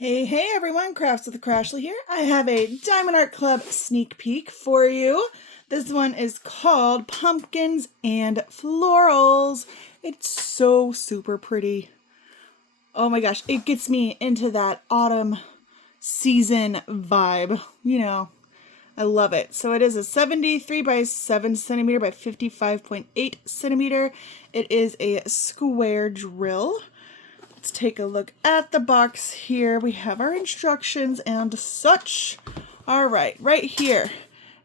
Hey everyone, Crafts with Crashly here. I have a Diamond Art Club sneak peek for you. This one is called Pumpkins and Florals. It's so super pretty. Oh my gosh, it gets me into that autumn season vibe. I love it. So it is a 73 by 7 centimeter by 55.8 centimeter. It is a square drill. Let's take a look at the box here. We have our instructions and such. All right here.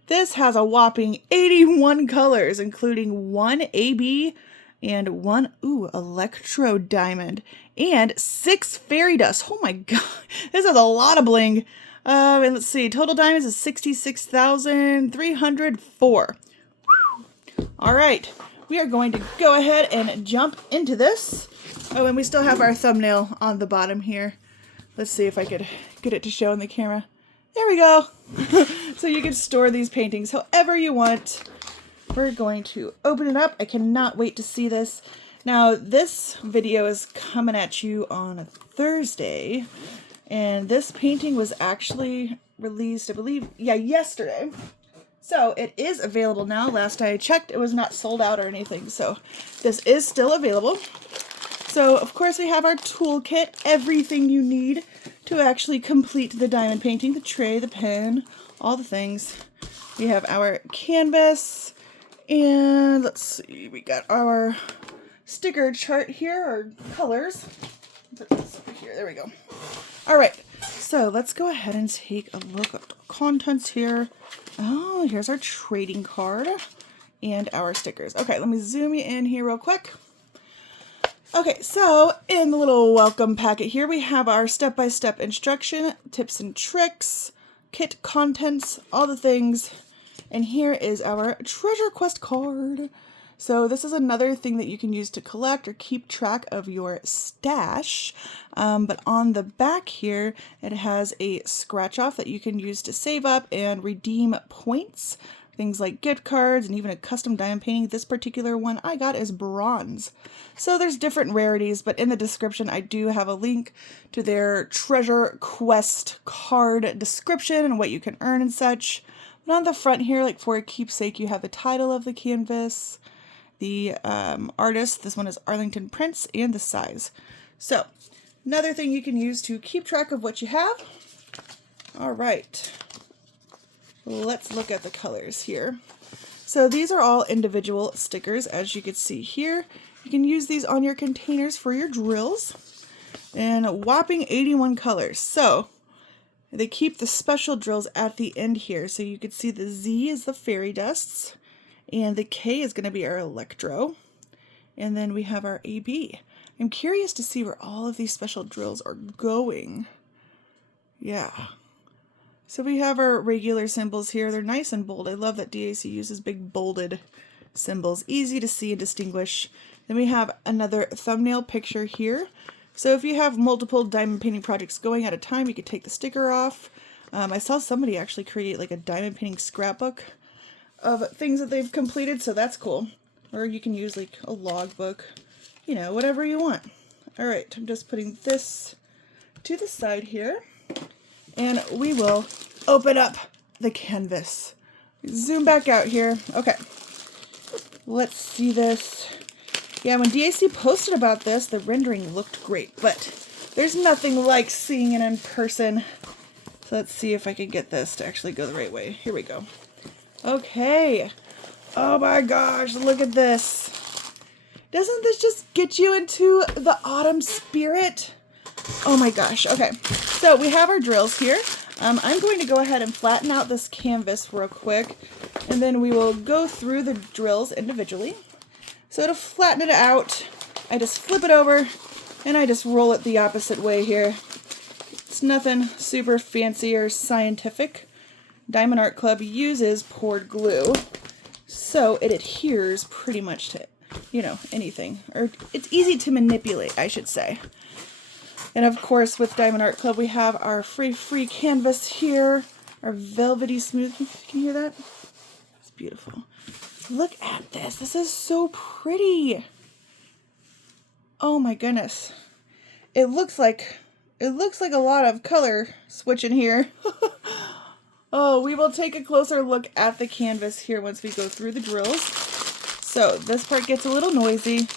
This has a whopping 81 colors, including one AB and one, electro diamond, and 6 fairy dust. Oh my god, this has a lot of bling. And let's see, total diamonds is 66,304. All right, we are going to go ahead and jump into this. Oh, and we still have our thumbnail on the bottom here. Let's see if I could get it to show in the camera. There we go. So you can store these paintings however you want. We're going to open it up. I cannot wait to see this. Now, this video is coming at you on a Thursday, and this painting was actually released, I believe, yesterday. So it is available now. Last I checked, it was not sold out or anything, so this is still available. So, of course, we have our toolkit, everything you need to actually complete the diamond painting, the tray, the pen, all the things. We have our canvas, and let's see, we got our sticker chart here, or colors. Put this over here, there we go. All right, so let's go ahead and take a look at the contents here. Oh, here's our trading card and our stickers. Okay, let me zoom you in here real quick. Okay, so in the little welcome packet here, we have our step-by-step instruction, tips and tricks, kit contents, all the things. And here is our treasure quest card. So this is another thing that you can use to collect or keep track of your stash. But on the back here, it has a scratch off that you can use to save up and redeem points. Things like gift cards and even a custom diamond painting. This particular one I got is bronze. So there's different rarities, but in the description I do have a link to their treasure quest card description and what you can earn and such. But on the front here, like for a keepsake, you have the title of the canvas, the artist, this one is Arlington prints, and the size. So another thing you can use to keep track of what you have. All right. Let's look at the colors here. So these are all individual stickers, as you can see here. You can use these on your containers for your drills. And a whopping 81 colors. So they keep the special drills at the end here. So you can see the Z is the fairy dusts, and the K is going to be our electro. And then we have our AB. I'm curious to see where all of these special drills are going. Yeah. So we have our regular symbols here. They're nice and bold. I love that DAC uses big bolded symbols. Easy to see and distinguish. Then we have another thumbnail picture here. So if you have multiple diamond painting projects going at a time, you could take the sticker off. I saw somebody actually create like a diamond painting scrapbook of things that they've completed, so that's cool. Or you can use like a logbook, whatever you want. All right, I'm just putting this to the side here. And we will open up the canvas. Zoom back out here. Okay, let's see this. Yeah, when DAC posted about this, the rendering looked great, but there's nothing like seeing it in person. So let's see if I can get this to actually go the right way. Here we go. Okay. Oh my gosh, look at this. Doesn't this just get you into the autumn spirit? Oh my gosh. Okay, so we have our drills here. I'm going to go ahead and flatten out this canvas real quick, and then we will go through the drills individually. So to flatten it out, I just flip it over and I just roll it the opposite way here. It's nothing super fancy or scientific. Diamond Art Club uses poured glue, so it adheres pretty much to, anything. Or it's easy to manipulate, I should say. And of course, with Diamond Art Club, we have our free canvas here, our velvety smooth. Can you hear that? It's beautiful. Look at this. This is so pretty. Oh my goodness. It looks like it looks like a lot of color switching here. Oh, we will take a closer look at the canvas here once we go through the drills. So this part gets a little noisy.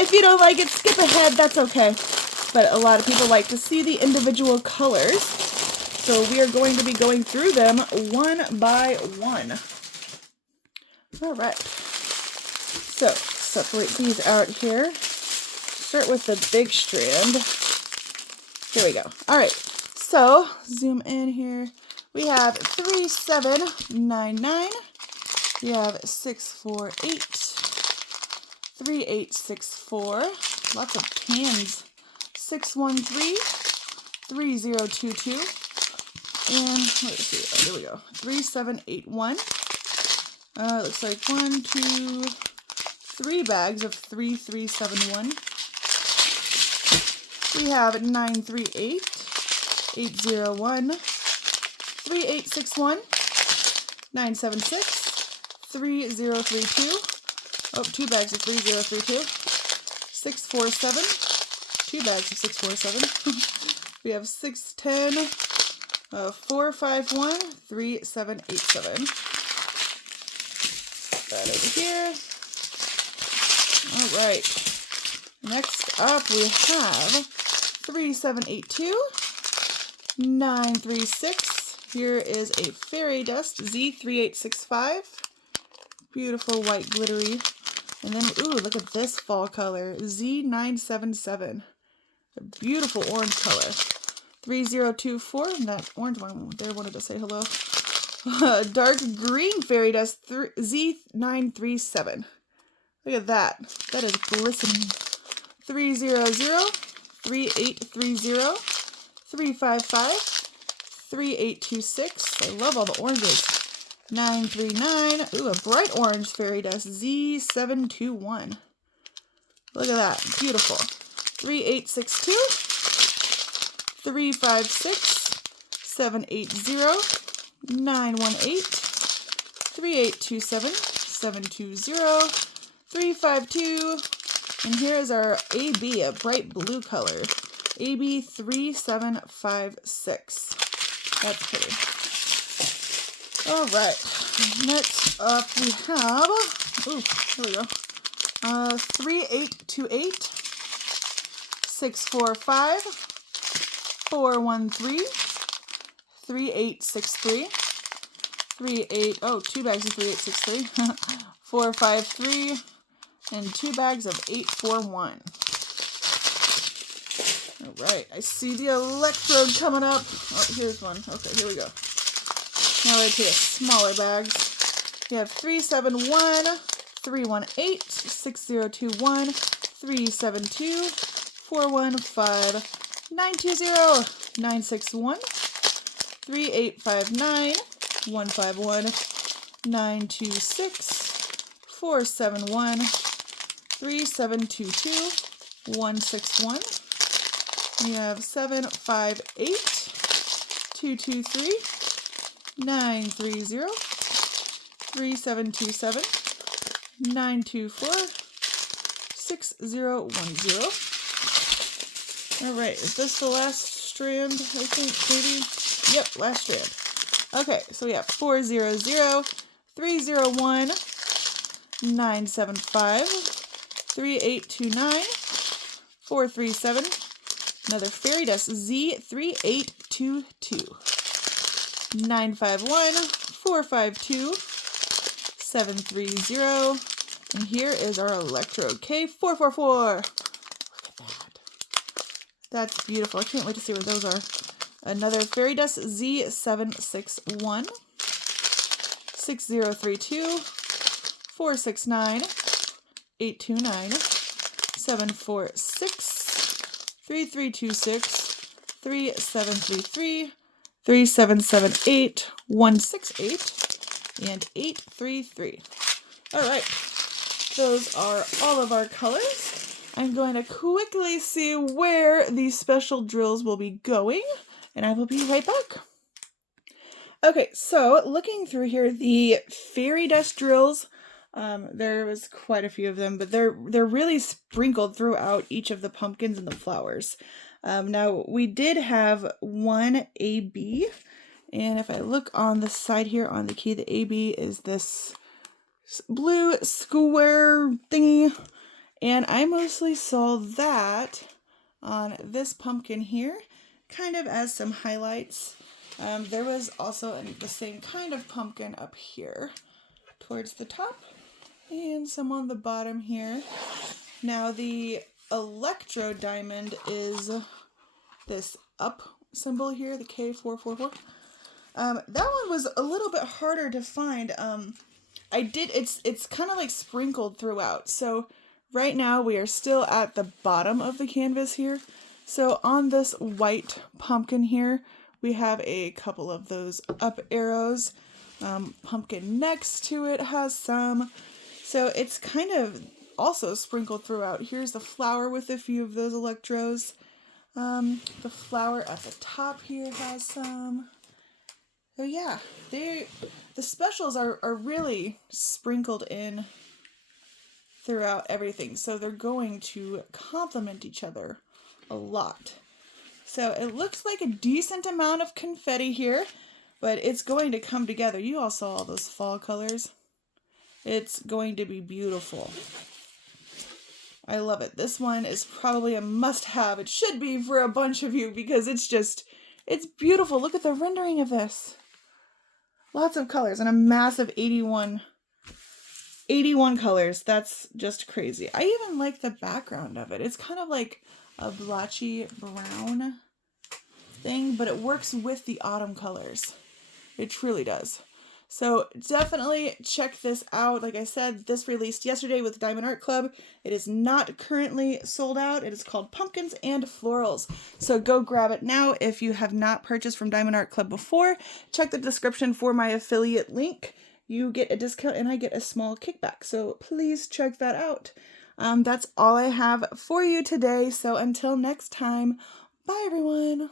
If you don't like it, skip ahead, that's okay. But a lot of people like to see the individual colors. So we are going to be going through them one by one. All right. So separate these out here. Start with the big strand. Here we go. All right. So zoom in here. We have 3799. We have 648. 3864. Lots of pans. 613. 3022. And let's see. Oh, there we go. 3781. Looks like 1, 2, 3 bags of 3371. We have 938, 801, 3861, 976, 3032. Oh, 2 bags of 3032. 647, 2 bags of 647. We have 610, 451, 3787. That over here. All right. Next up, we have 3782, 936. Here is a fairy dust Z3865. Beautiful white glittery. And then, ooh, look at this fall color, Z977. A beautiful orange color. 3024, and that orange one there wanted to say hello. Dark green fairy dust Z937. Look at that. That is glistening. 300, 3830, 355, 3826. I love all the oranges. 939. Ooh, a bright orange fairy dust Z721. Look at that. Beautiful. 3862, 356, 780, 918, 3827, 720, 352, and here is our AB, a bright blue color. AB 3756. That's pretty. All right. Next up we have, ooh, here we go. 3828, 645, 413, 3863, 2 bags of 3863, 453, and 2 bags of 841. All right, I see the electrode coming up. Oh, here's one. Okay, here we go. Now we're to smaller bags. We have 371, 318, 6021, 372, 415, 920, 961, 3859, 151, 926, 471, 3722, 161. We have 758, 223, 930, 3727, 924, 6010. All right, is this the last strand? I think maybe. Yep, last strand. Okay, so we have 400, 301, 975, 3829, 437, another fairy dust Z3822, 951, 452, 730, and here is our electrode K444. Look at that. That's beautiful. I can't wait to see where those are. Another fairy dust Z761, 6032, 469, 829, 746, 3326, 3733, 3778, 168, and 833. All right, those are all of our colors. I'm going to quickly see where these special drills will be going, and I will be right back. Okay, so looking through here, the fairy dust drills, there was quite a few of them, but they're really sprinkled throughout each of the pumpkins and the flowers. Now, we did have one AB, and if I look on the side here on the key, the AB is this blue square thingy, and I mostly saw that on this pumpkin here, kind of as some highlights. There was also the same kind of pumpkin up here towards the top, and some on the bottom here. Now the electro diamond is this up symbol here, the K444. That one was a little bit harder to find. It's kind of like sprinkled throughout. So right now we are still at the bottom of the canvas here. So on this white pumpkin here, we have a couple of those up arrows. Pumpkin next to it has some. So it's kind of also sprinkled throughout. Here's the flower with a few of those electros. The flower at the top here has some. So yeah, the specials are really sprinkled in throughout everything. So they're going to complement each other a lot. So it looks like a decent amount of confetti here, but it's going to come together. You all saw all those fall colors. It's going to be beautiful. I love it. This one is probably a must-have. It should be for a bunch of you because it's beautiful. Look at the rendering of this. Lots of colors and a massive 81 colors. That's just crazy. I even like the background of it. It's kind of like a blotchy brown thing, but it works with the autumn colors. It truly does. So definitely check this out. Like I said, this released yesterday with Diamond Art Club. It is not currently sold out. It is called Pumpkins and Florals. So go grab it now if you have not purchased from Diamond Art Club before. Check the description for my affiliate link. You get a discount and I get a small kickback. So please check that out. That's all I have for you today. So until next time, bye everyone.